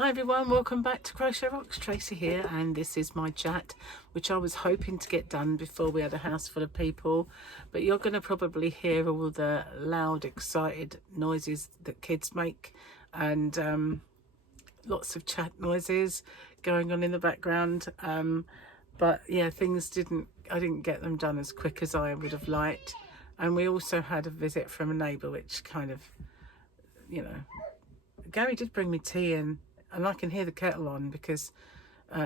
Hi everyone, welcome back to Crochet Rocks. Tracy here, and this is my chat, which I was hoping to get done before we had a house full of people, but you're going to probably hear all the loud, excited noises that kids make, and lots of chat noises going on in the background. But yeah, I didn't get them done as quick as I would have liked, and we also had a visit from a neighbour, which kind of, you know, Gary did bring me tea in, and I can hear the kettle on because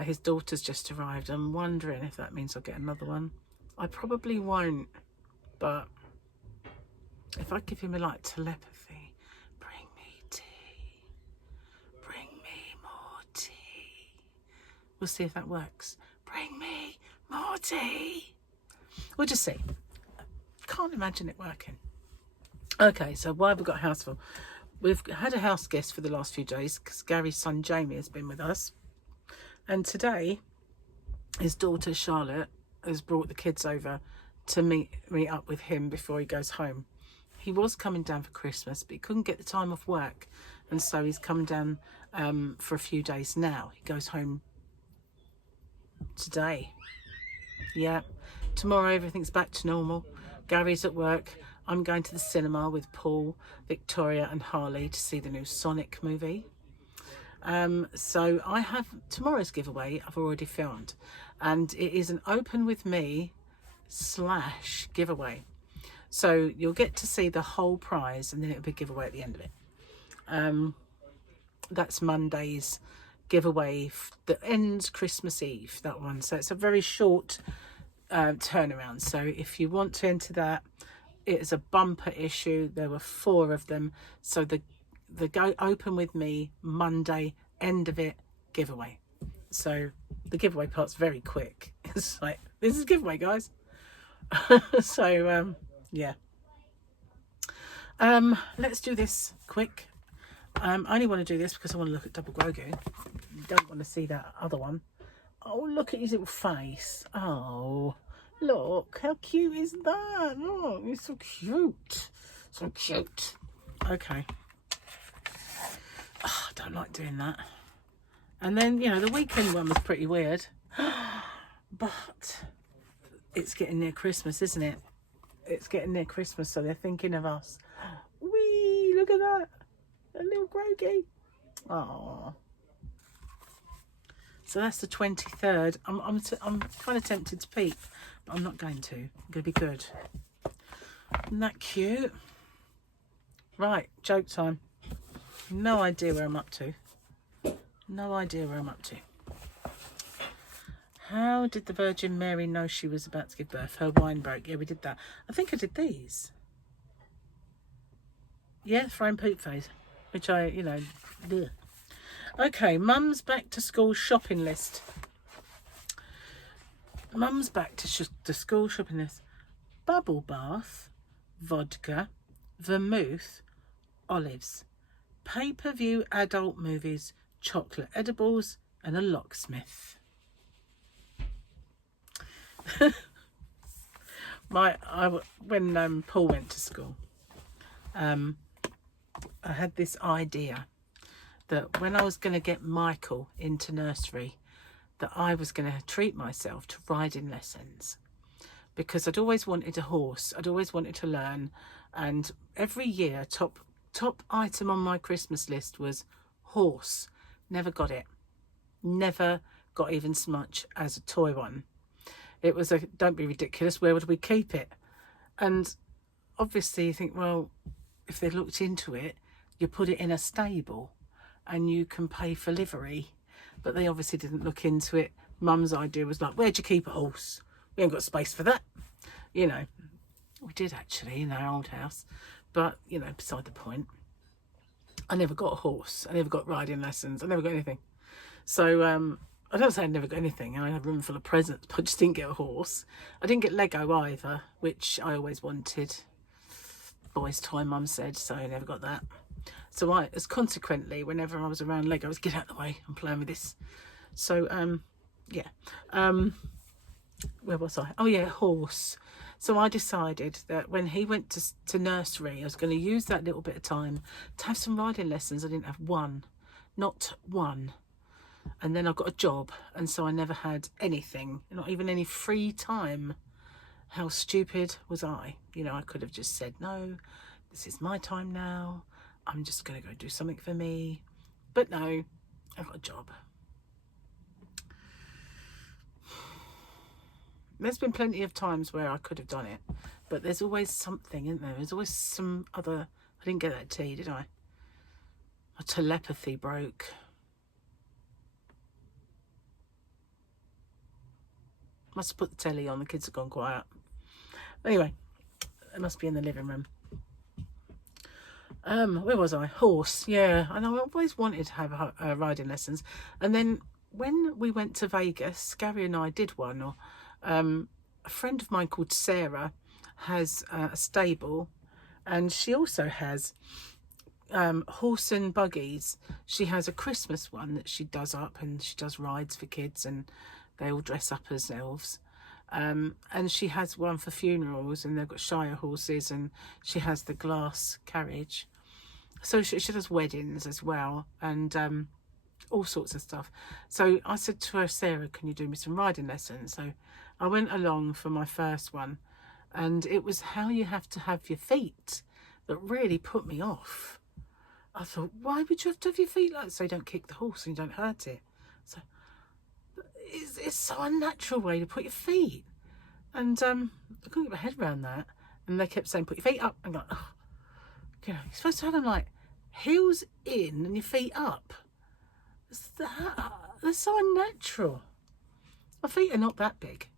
his daughter's just arrived. I'm wondering if that means I'll get another one. I probably won't, but if I give him a telepathy, bring me tea, bring me more tea. We'll see if that works. Bring me more tea. We'll just see. Can't imagine it working. Okay, so why have we got a house full? We've had a house guest for the last few days because Gary's son Jamie has been with us, and today his daughter Charlotte has brought the kids over to meet up with him before he goes home. He was coming down for Christmas, but he couldn't get the time off work, and so he's coming down for a few days now. He goes home today. Yeah, tomorrow everything's back to normal. Gary's at work. I'm going to the cinema with Paul, Victoria and Harley to see the new Sonic movie. So I have tomorrow's giveaway I've already filmed, and it is an open with me / giveaway. So you'll get to see the whole prize, and then it'll be a giveaway at the end of it. That's Monday's giveaway that ends Christmas Eve, that one. So it's a very short turnaround. So if you want to enter that, it is a bumper issue. There were 4 of them. So the go open with me Monday, end of it, giveaway. So the giveaway part's very quick. It's like, this is giveaway, guys. So yeah. Let's do this quick. I only want to do this because I want to look at double Grogu. You don't want to see that other one. Oh, look at his little face. Oh, look, how cute is that? Oh, he's so cute. So cute. Okay. Oh, I don't like doing that. And then, you know, the weekend one was pretty weird. But it's getting near Christmas, isn't it? It's getting near Christmas, so they're thinking of us. Whee! Look at that. A little Grogu. Oh. So that's the 23rd. I'm kind of tempted to peep, but I'm not going to. I'm going to be good. Isn't that cute? Right, joke time. No idea where I'm up to. No idea where I'm up to. How did the Virgin Mary know she was about to give birth? Her wine broke. Yeah, we did that. I think I did these. Yeah, throwing poop phase, which I, you know, bleh. Okay, Mum's back to school shopping list. Mum's back to school shopping list. Bubble bath, vodka, vermouth, olives, pay-per-view adult movies, chocolate edibles, and a locksmith. When Paul went to school, I had this idea that when I was going to get Michael into nursery, that I was going to treat myself to riding lessons, because I'd always wanted a horse. I'd always wanted to learn, and every year top item on my Christmas list was horse. Never got it. Never got even so much as a toy one. It was don't be ridiculous, where would we keep it? And obviously you think, well, if they looked into it, you put it in a stable and you can pay for livery. But they obviously didn't look into it. Mum's idea was like, where'd you keep a horse? We ain't got space for that. You know, we did actually in our old house, but you know, beside the point. I never got a horse. I never got riding lessons. I never got anything. So I don't say I never got anything. I had a room full of presents, but I just didn't get a horse. I didn't get Lego either, which I always wanted. Boys' toy, Mum said, so I never got that. So as consequently, whenever I was around Lego, I was get out of the way. I'm playing with this. So yeah. Where was I? Oh yeah, horse. So I decided that when he went to nursery, I was going to use that little bit of time to have some riding lessons. I didn't have one. not one. And then I got a job, and so I never had anything, not even any free time. How stupid was I? You know, I could have just said, no, this is my time now. I'm just going to go do something for me. But no, I got a job. There's been plenty of times where I could have done it, but there's always something, isn't there? There's always some other... I didn't get that tea, did I? My telepathy broke. Must have put the telly on. The kids have gone quiet. Anyway, it must be in the living room. Where was I? Horse. Yeah, and I always wanted to have riding lessons. And then when we went to Vegas, Gary and I did one. Or a friend of mine called Sarah has a stable, and she also has horse and buggies. She has a Christmas one that she does up, and she does rides for kids, and they all dress up as elves. And she has one for funerals, and they've got Shire horses, and she has the glass carriage. So she does weddings as well, and all sorts of stuff. So I said to her, Sarah, can you do me some riding lessons? So I went along for my first one, and it was how you have to have your feet that really put me off. I thought, why would you have to have your feet like so you don't kick the horse and you don't hurt it? So it's so unnatural way to put your feet. And I couldn't get my head around that. And they kept saying, put your feet up. I'm like, oh, you know, you're supposed to have them like heels in and your feet up. They're so unnatural. My feet are not that big.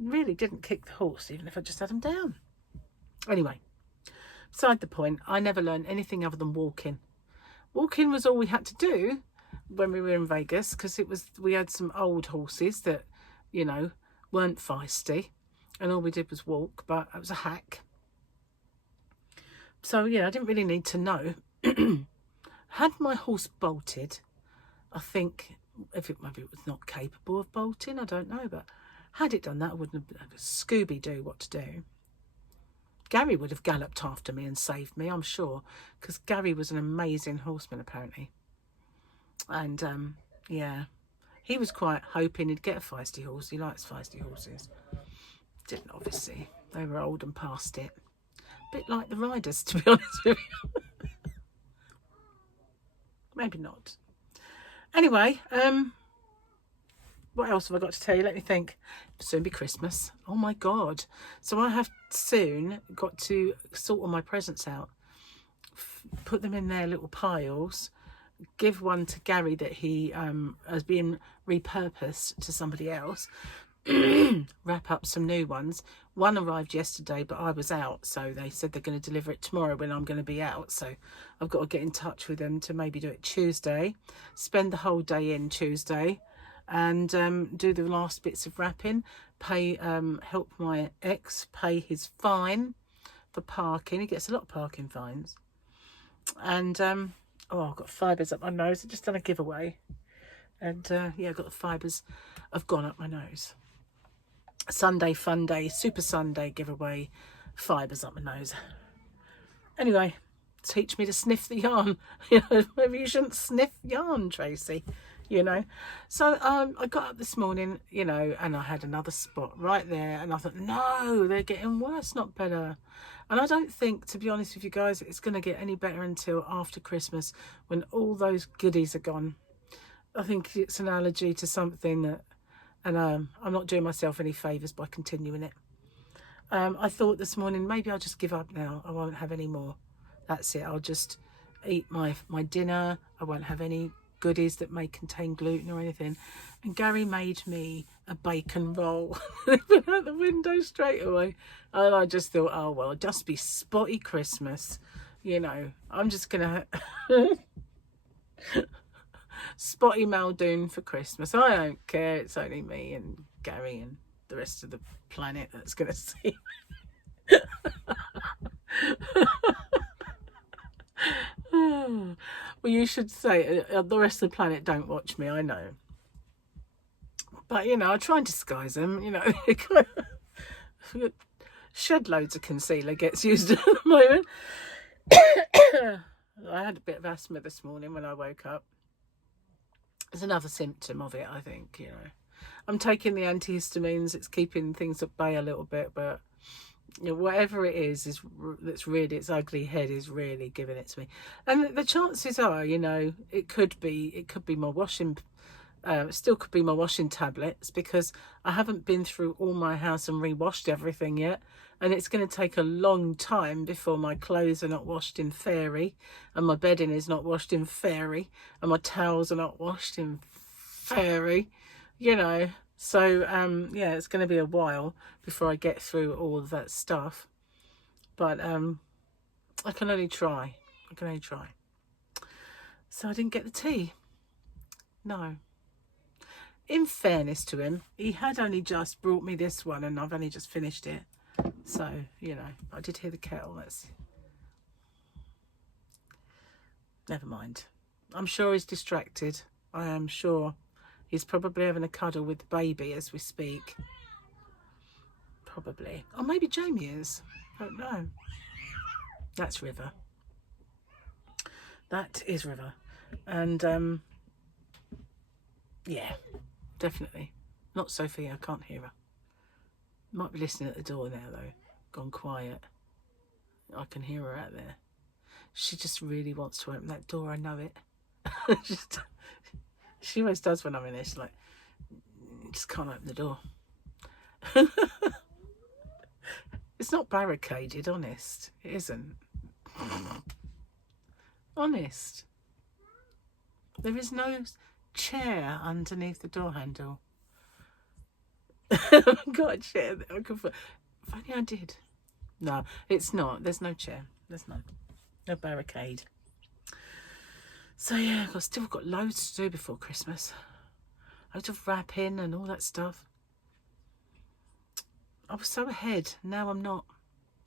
Really didn't kick the horse, even if I just had them down. Anyway, beside the point, I never learned anything other than walking. Walking was all we had to do when we were in Vegas, because we had some old horses that, you know, weren't feisty, and all we did was walk, but it was a hack. So yeah, I didn't really need to know. Had my horse bolted, I think, maybe it was not capable of bolting, I don't know, but had it done that, I wouldn't have Scooby-Doo what to do. Gary would have galloped after me and saved me, I'm sure, because Gary was an amazing horseman apparently. And yeah, he was quite hoping he'd get a feisty horse. He likes feisty horses. Didn't, obviously. They were old and past it. A bit like the riders, to be honest with you. Maybe not. Anyway, what else have I got to tell you? Let me think. It'll soon be Christmas. Oh my God. So I have soon got to sort all my presents out. Put them in their little piles. Give one to Gary that he has been repurposed to somebody else. Wrap up some new ones. One arrived yesterday, but I was out, so they said they're going to deliver it tomorrow when I'm going to be out. So I've got to get in touch with them to maybe do it Tuesday. Spend the whole day in Tuesday, and do the last bits of wrapping. Help my ex pay his fine for parking. He gets a lot of parking fines, and oh, I've got fibres up my nose. I've just done a giveaway. And yeah, I've got the fibres have gone up my nose. Sunday fun day, Super Sunday giveaway, fibres up my nose. Anyway, teach me to sniff the yarn. You know, maybe you shouldn't sniff yarn, Tracy. You know. So I got up this morning, you know, and I had another spot right there. And I thought, no, they're getting worse, not better. And I don't think, to be honest with you guys, it's going to get any better until after Christmas when all those goodies are gone. I think it's an allergy to something that, and I'm not doing myself any favours by continuing it. I thought this morning, maybe I'll just give up now. I won't have any more. That's it. I'll just eat my dinner. I won't have any goodies that may contain gluten or anything. And Gary made me a bacon roll. It went out the window straight away. And I just thought, oh, well, it'll just be spotty Christmas. You know, I'm just going to... Spotty Muldoon for Christmas. I don't care. It's only me and Gary and the rest of the planet that's going to see me. Well, you should say the rest of the planet don't watch me, I know. But, you know, I try and disguise them, you know. Shed loads of concealer gets used at the moment. I had a bit of asthma this morning when I woke up. It's another symptom of it, I think, you know. I'm taking the antihistamines. It's keeping things at bay a little bit, but you know, whatever it is that's really, its ugly head is really giving it to me. And the chances are, you know, it could be my washing. Still could be my washing tablets, because I haven't been through all my house and re-washed everything yet, and it's going to take a long time before my clothes are not washed in fairy, and my bedding is not washed in fairy, and my towels are not washed in fairy, you know. So yeah, it's going to be a while before I get through all of that stuff, but I can only try. So I didn't get the tea. No. In fairness to him, he had only just brought me this one and I've only just finished it. So, you know, I did hear the kettle. That's... Never mind. I'm sure he's distracted. I am sure he's probably having a cuddle with the baby as we speak. Probably. Or maybe Jamie is. I don't know. That's River. That is River. And, yeah. Definitely. Not Sophie, I can't hear her. Might be listening at the door now though. Gone quiet. I can hear her out there. She just really wants to open that door, I know it. She always does when I'm in there. She's like, just can't open the door. It's not barricaded, honest. It isn't. Honest. There is no chair underneath the door handle. I've got a chair that I could... If only I did. No, it's not. There's no chair. There's no barricade. So yeah, I've still got loads to do before Christmas. Loads of wrapping and all that stuff. I was so ahead. Now I'm not.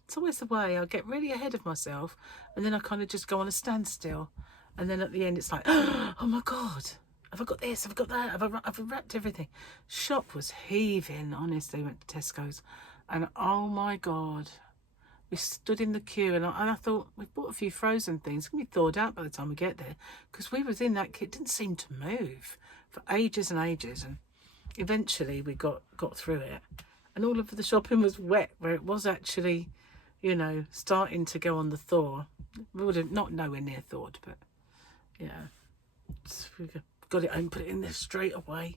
It's always the way. I get really ahead of myself and then I kind of just go on a standstill. And then at the end it's like, oh my God. Have I got this? Have I got that? Have I wrapped everything? Shop was heaving, honestly. Went to Tesco's and oh my God. We stood in the queue and I thought, we've bought a few frozen things. It's going to be thawed out by the time we get there. Because we was in that kit, didn't seem to move for ages and ages. And eventually we got through it. And all of the shopping was wet, where it was actually, you know, starting to go on the thaw. We would have not nowhere near thawed, but yeah. So we got it home, put it in there straight away.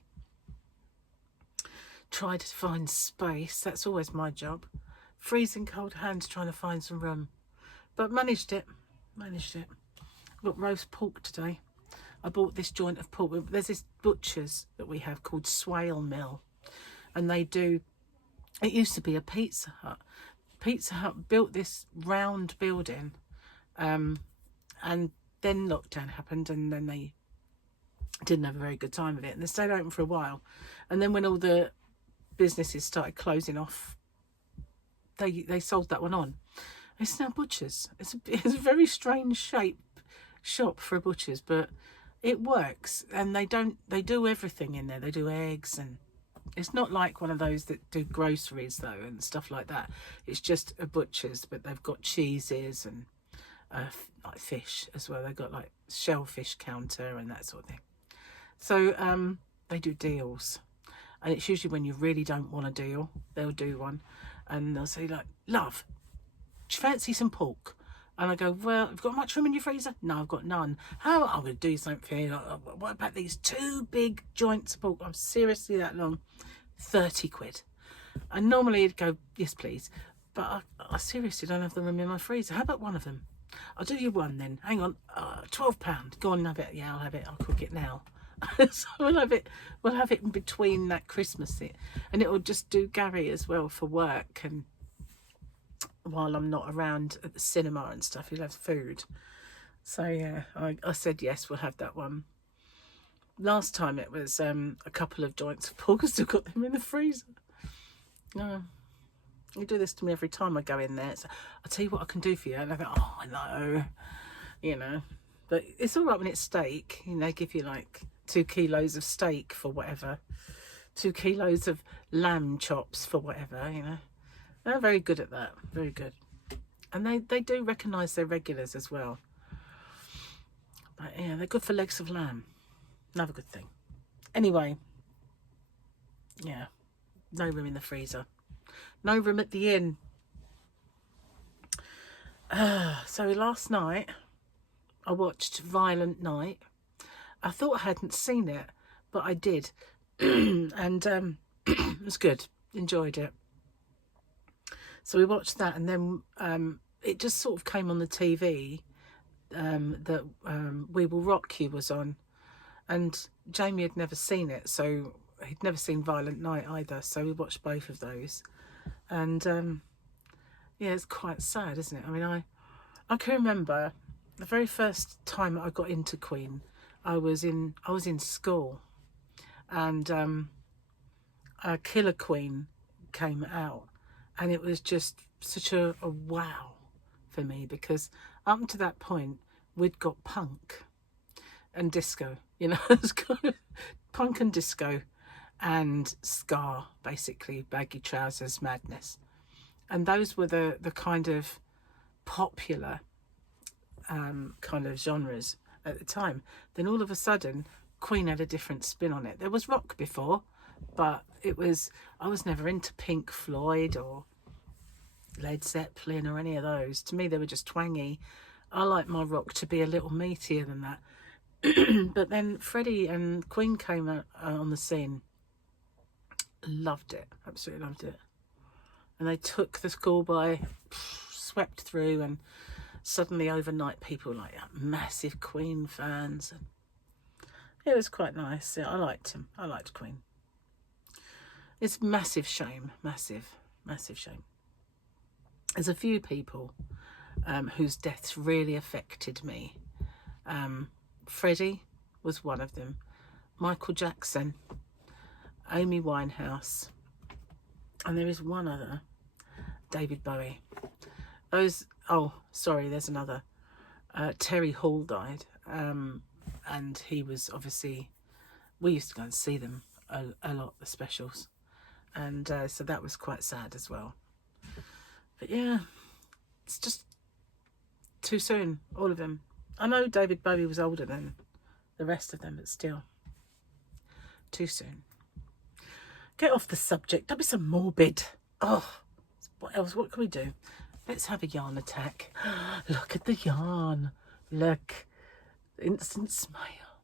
Tried to find space. That's always my job. Freezing cold hands trying to find some room. But managed it. I've got roast pork today. I bought this joint of pork. There's this butcher's that we have called Swale Mill. And they do... It used to be a Pizza Hut. Pizza Hut built this round building. And then lockdown happened and then they didn't have a very good time with it. And they stayed open for a while. And then when all the businesses started closing off, they sold that one on. It's now butchers. It's a very strange shape shop for a butcher's, but it works. And they do everything in there. They do eggs, and it's not like one of those that do groceries though and stuff like that. It's just a butcher's, but they've got cheeses and like fish as well. They've got like shellfish counter and that sort of thing. So they do deals, and it's usually when you really don't want a deal, they'll do one. And they'll say like, love, do you fancy some pork? And I go, well, have you got much room in your freezer? No, I've got none. How? I'm going to do something for you. Like, what about these 2 big joints of pork? I'm seriously that long. 30 quid. And normally you'd go, yes, please. But I seriously don't have the room in my freezer. How about one of them? I'll do you one then. Hang on, £12. Go on and have it. Yeah, I'll have it. I'll cook it now. So we'll have it in between that Christmas it, and it will just do Gary as well for work, and while I'm not around at the cinema and stuff, he'll have food. So yeah, I said yes, we'll have that one. Last time it was a couple of joints of pork. I still got them in the freezer. No, you do this to me every time I go in there. So I'll tell you what I can do for you, and I go, oh, I know, you know, but it's all right when it's steak. You know, they give you like 2 kilos of steak for whatever, 2 kilos of lamb chops for whatever, you know. They're very good at that, very good. And they do recognise their regulars as well. But yeah, they're good for legs of lamb. Another good thing. Anyway, yeah, no room in the freezer. No room at the inn. So last night I watched Violent Night. I thought I hadn't seen it, but I did. And it was good. Enjoyed it. So we watched that, and then it just sort of came on the TV that We Will Rock You was on. And Jamie had never seen it, so he'd never seen Violent Night either. So we watched both of those. And yeah, it's quite sad, isn't it? I mean, I can remember the very first time I got into Queen. I was in school, and Killer Queen came out, and it was just such a wow for me, because up to that point we'd got punk and disco, you know. It's kind of punk and disco and ska, basically, baggy trousers madness, and those were the kind of popular kind of genres at the time. Then all of a sudden Queen had a different spin on it. There was rock before, but I was never into Pink Floyd or Led Zeppelin or any of those. To me, they were just twangy. I like my rock to be a little meatier than that. But then Freddie and Queen came out, on the scene. Loved it, absolutely loved it. And they took the school by, swept through, and suddenly overnight people were like massive Queen fans. And it was quite nice. Yeah, I liked him. I liked Queen. It's a massive shame, massive shame. There's a few people whose deaths really affected me. Freddie was one of them. Michael Jackson, Amy Winehouse, and there is one other, David Bowie. Those, oh, sorry, there's another. Terry Hall died, and he was obviously, we used to go and see them a lot, the specials, and so that was quite sad as well. But yeah, it's just too soon, all of them. I know David Bowie was older than the rest of them, but still, too soon. Get off the subject. Don't be so morbid. Oh, what else? What can we do? Let's have a yarn attack. Look at the yarn. Look. Instant smile.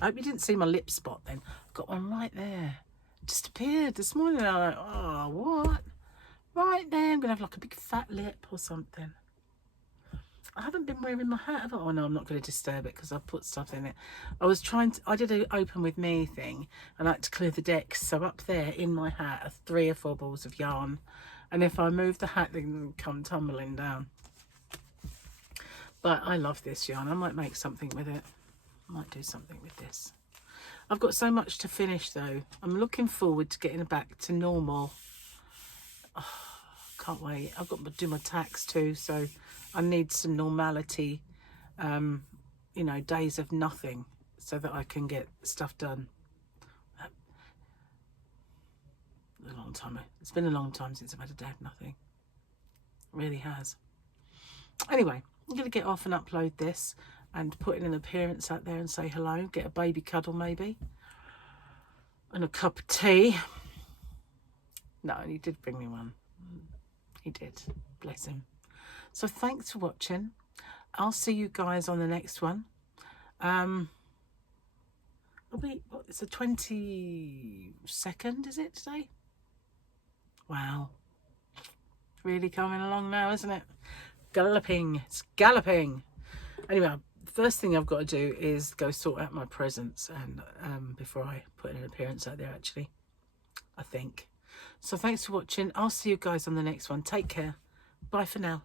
I hope you didn't see my lip spot then. I've got one right there. Just appeared this morning. I'm like, oh, what? Right there. I'm going to have like a big fat lip or something. I haven't been wearing my hat, have I? Oh no, I'm not going to disturb it because I've put stuff in it. I did an open with me thing, and I had to clear the decks. So up there in my hat are 3 or 4 balls of yarn. And if I move the hat, they can come tumbling down. But I love this yarn. I might make something with it. I might do something with this. I've got so much to finish though. I'm looking forward to getting back to normal. Oh, can't wait. I've got to do my tax too, so I need some normality, you know, days of nothing, so that I can get stuff done. A long time. It's been a long time since I've had a day of nothing. It really has. Anyway, I'm going to get off and upload this and put in an appearance out there and say hello. Get a baby cuddle maybe. And a cup of tea. No, he did bring me one. He did. Bless him. So thanks for watching. I'll see you guys on the next one. It's the 22nd, is it, today? Wow. Really coming along now, isn't it? Galloping. It's galloping. Anyway, first thing I've got to do is go sort out my presents, and before I put in an appearance out there, actually, I think. So thanks for watching. I'll see you guys on the next one. Take care. Bye for now.